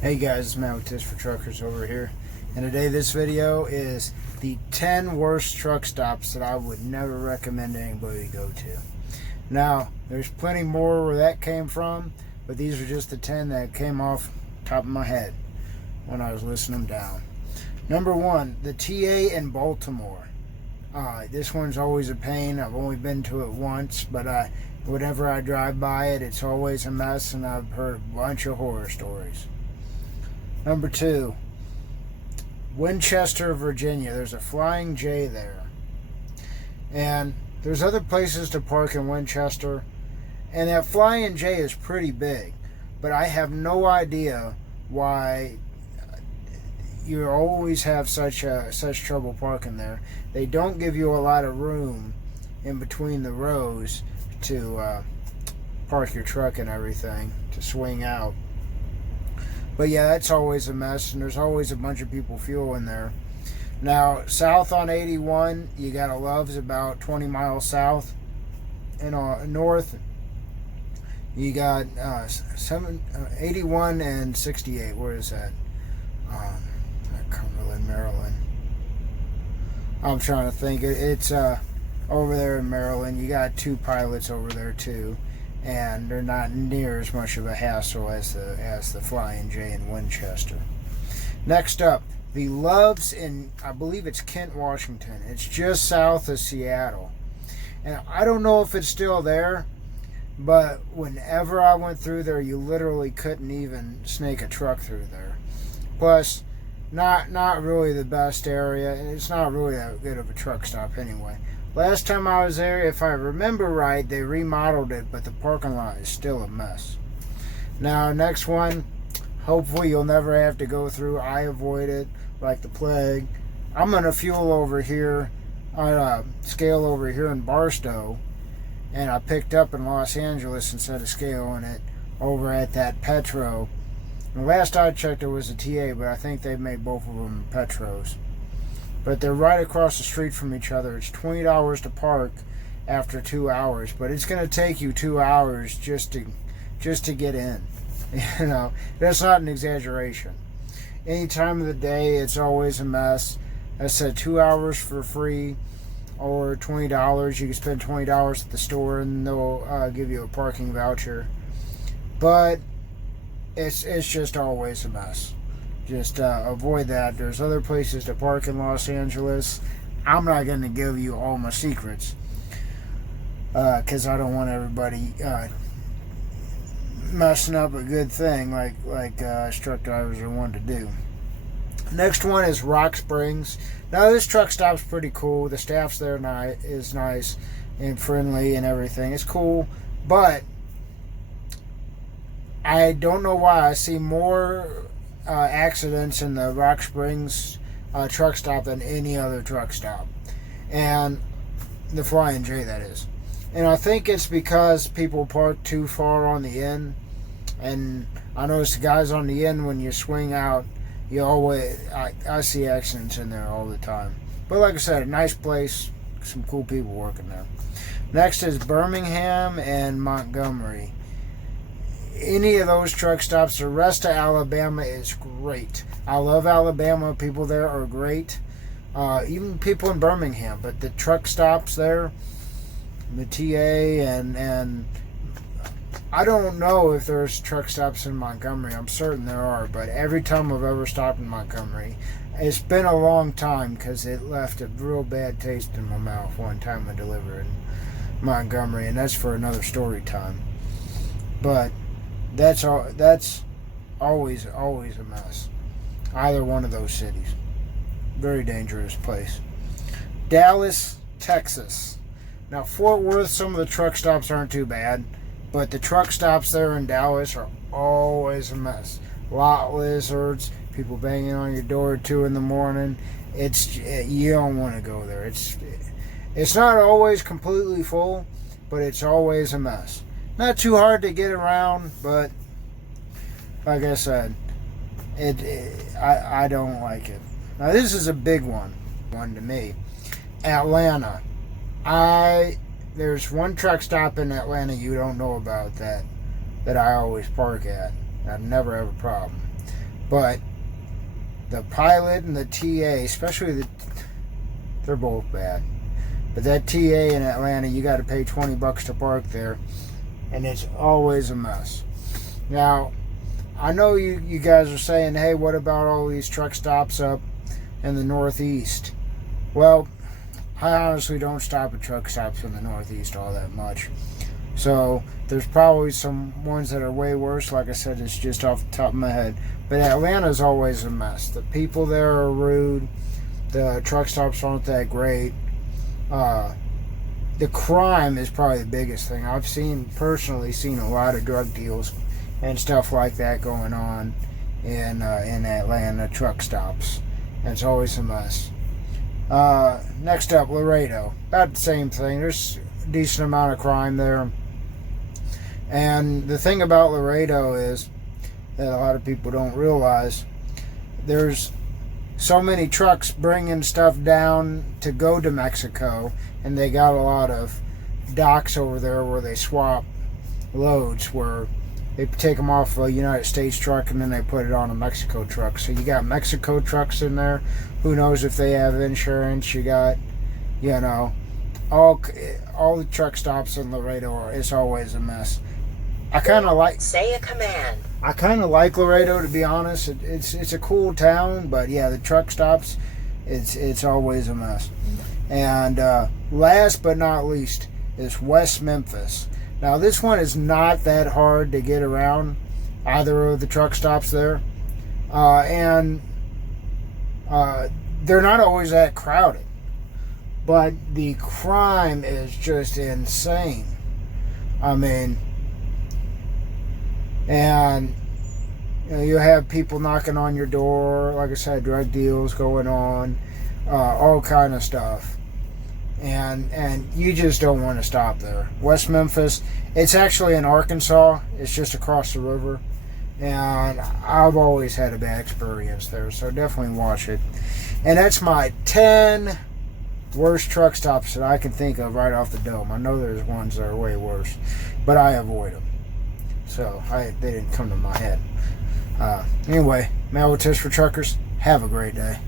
Hey guys, it's Matt with Tips for Truckers over here. And today this video is the 10 worst truck stops that I would never recommend anybody go to. Now, there's plenty more where that came from, but these are just the 10 that came off the top of my head when I was listing them down. Number 1, the TA in Baltimore. This one's always a pain. I've only been to it once, but whenever I drive by it, it's always a mess, and I've heard a bunch of horror stories. Number 2, Winchester, Virginia. There's a Flying J there. And there's other places to park in Winchester. And that Flying J is pretty big. But I have no idea why you always have such trouble parking there. They don't give you a lot of room in between the rows to park your truck and everything, to swing out. But yeah, that's always a mess, and there's always a bunch of people fueling there. Now, south on 81, you got a Love's about 20 miles south. And north, you got 81 and 68. Where is that? Cumberland, Maryland. I'm trying to think. It's over there in Maryland. You got two pilots over there too, and they're not near as much of a hassle as the Flying J in Winchester. Next up, the Love's in, I believe it's Kent, Washington. It's just south of Seattle. And I don't know if it's still there, but whenever I went through there, you literally couldn't even snake a truck through there. Plus, not really the best area, and it's not really that good of a truck stop anyway. Last time I was there, if I remember right, they remodeled it, but the parking lot is still a mess. Now, next one, hopefully you'll never have to go through. I avoid it like the plague. I'm going to fuel over here, scale over here in Barstow, and I picked up in Los Angeles instead of scaling it over at that Petro. And last I checked, it was a TA, but I think they made both of them Petros. But they're right across the street from each other. It's $20 to park after 2 hours, but it's going to take you 2 hours just to get in. You know, that's not an exaggeration. Any time of the day, it's always a mess. I said 2 hours for free, or $20. You can spend $20 at the store, and they'll give you a parking voucher. But it's just always a mess. Just avoid that. There's other places to park in Los Angeles. I'm not going to give you all my secrets because I don't want everybody messing up a good thing like truck drivers are wanting to do. Next one is Rock Springs. Now, this truck stop's pretty cool. The staff's there is nice and friendly and everything. It's cool, but I don't know why I see more accidents in the Rock Springs truck stop than any other truck stop, and the Flying J, that is. And I think it's because people park too far on the end, and I notice the guys on the end, when you swing out, I see accidents in there all the time. But like I said, a nice place, some cool people working there. Next is Birmingham and Montgomery. Any of those truck stops, the rest of Alabama is great. I love Alabama. People there are great. Even people in Birmingham. But the truck stops there, the TA, and I don't know if there's truck stops in Montgomery. I'm certain there are. But every time I've ever stopped in Montgomery, it's been a long time because it left a real bad taste in my mouth one time I delivered in Montgomery. And that's for another story time. But that's always a mess. Either one of those cities. Very dangerous place. Dallas, Texas. Now, Fort Worth, some of the truck stops aren't too bad, but the truck stops there in Dallas are always a mess. Lot lizards, people banging on your door at 2 in the morning. You don't want to go there. It's not always completely full, but it's always a mess. Not too hard to get around, but like I said, I don't like it. Now, this is a big one to me. Atlanta. There's one truck stop in Atlanta you don't know about that I always park at. I never have a problem. But the Pilot and the TA, especially they're both bad. But that TA in Atlanta, you got to pay $20 to park there, and it's always a mess. Now, I know you guys are saying, hey, what about all these truck stops up in the Northeast? Well, I honestly don't stop at truck stops in the Northeast all that much. So there's probably some ones that are way worse. Like I said, it's just off the top of my head. But Atlanta's always a mess. The people there are rude. The truck stops aren't that great. The crime is probably the biggest thing. I've personally seen a lot of drug deals and stuff like that going on in Atlanta truck stops. And it's always a mess. Next up, Laredo. About the same thing. There's a decent amount of crime there. And the thing about Laredo is that a lot of people don't realize there's so many trucks bringing stuff down to go to Mexico, and they got a lot of docks over there where they swap loads, where they take them off a United States truck and then they put it on a Mexico truck. So you got Mexico trucks in there. Who knows if they have insurance? You got, all the truck stops in Laredo it's always a mess. I kind of like say a command. I kind of like Laredo, to be honest. It's a cool town, but yeah, the truck stops, it's always a mess. And last but not least is West Memphis. Now this one is not that hard to get around, either of the truck stops there, and they're not always that crowded, but the crime is just insane. I mean, and you have people knocking on your door, like I said, drug deals going on, all kind of stuff, and you just don't want to stop there. West Memphis, it's actually in Arkansas. It's just across the river, and I've always had a bad experience there, so definitely watch it. And that's my 10 worst truck stops that I can think of right off the dome. I know there's ones that are way worse, but I avoid them. So they didn't come to my head. Anyway, Malware Tips for Truckers. Have a great day.